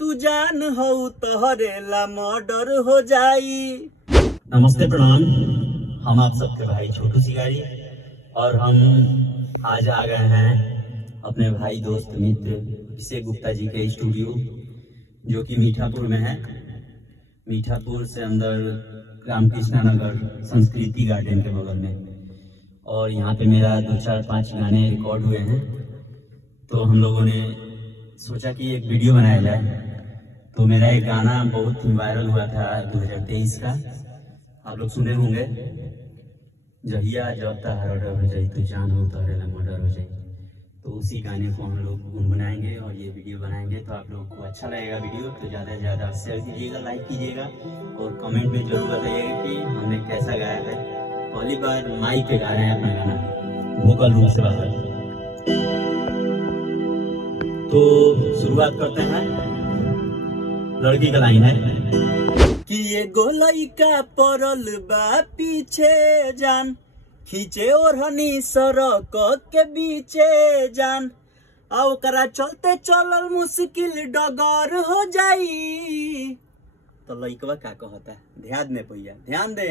तू जान हो तोहरे ला मर्डर हो जाई। नमस्ते प्रणाम, हम आप सबके भाई छोटू शिकारी और हम आज आ गए हैं अपने भाई दोस्त मित्र अभिषेक गुप्ता जी के स्टूडियो जो कि मीठापुर में है। मीठापुर से अंदर रामकृष्णा नगर संस्कृति गार्डन के बगल में। और यहाँ पे मेरा 2, 4, 5 गाने रिकॉर्ड हुए हैं, तो हम लोगों ने सोचा कि एक वीडियो बनाया जाए। तो मेरा एक गाना बहुत वायरल हुआ था 2023 का, आप लोग सुने होंगे, जहिया जब तहार ऑर्डर हो जाए तो जान हो तोहरे ला मर्डर हो जाए। तो उसी गाने को हम लोग गुनगुनाएंगे और ये वीडियो बनाएंगे। तो आप लोगों को अच्छा लगेगा वीडियो तो ज़्यादा से ज़्यादा शेयर कीजिएगा, लाइक कीजिएगा और कमेंट में जरूर बताइएगा कि हमने कैसा गाया है। पहली बार माइक पे गा रहे हैं अपना गाना, वोकल रूम से बाहर। तो शुरुआत करते हैं। लड़की का लाइन है कि ये गोलई का परल बा पीछे जान, खींचे ओढ़नी सड़क के बीचे जान, आ ओकरा चलते चलल मुश्किल डगर हो जाई। तो लइकवा का कहता है, ध्यान में भैया ध्यान दे।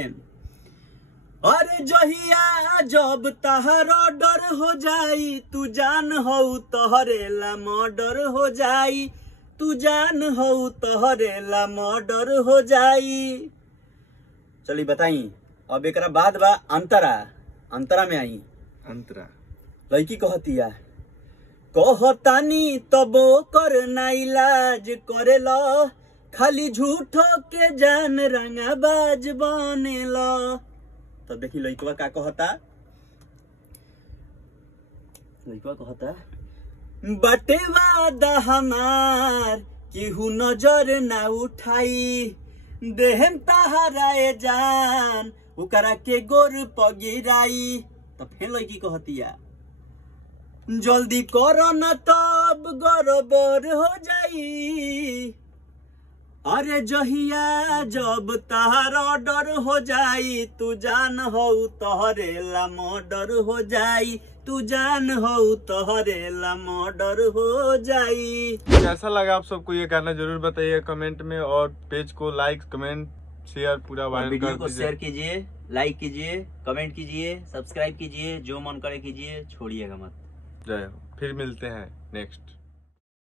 अरे जहिया जब तहार ऑर्डर हो जाई, तू जान हो तोहरे ला मर्डर हो जाई, तू जान हो तोहरे ला मर्डर हो जाई। चलिए बताई। अब एक बाद बा अंतरा में आई। अंतरा लड़की कहतिया, कहतानी तबो करना इलाज करेला, खाली झूठो के जान रंगाबाज बनेला। तो देखी लड़कवा का कहता, लड़कवा कहता, बटे वादा हमार केहू नजर ना उठाई, देहम तहाराए जान उकरा के गोर पगिराई। तो फिर लड़की कहतिया, जल्दी करो न तब गड़बड़ हो जाई। अरे जहिया जब तहार ऑर्डर हो जाई, तू जान हो तोहरे ला मर्डर हो जाई, तू जान हो तोहरे ला मर्डर हो जाई। कैसा लगा आप सबको ये गाना जरूर बताइए कमेंट में, और पेज को लाइक कमेंट शेयर पूरा वायरल वीडियो कर को दीजिए। शेयर कीजिए, लाइक कीजिए, कमेंट कीजिए, सब्सक्राइब कीजिए, जो मन करे कीजिए, छोड़िएगा मत। जय हो। फिर मिलते हैं नेक्स्ट।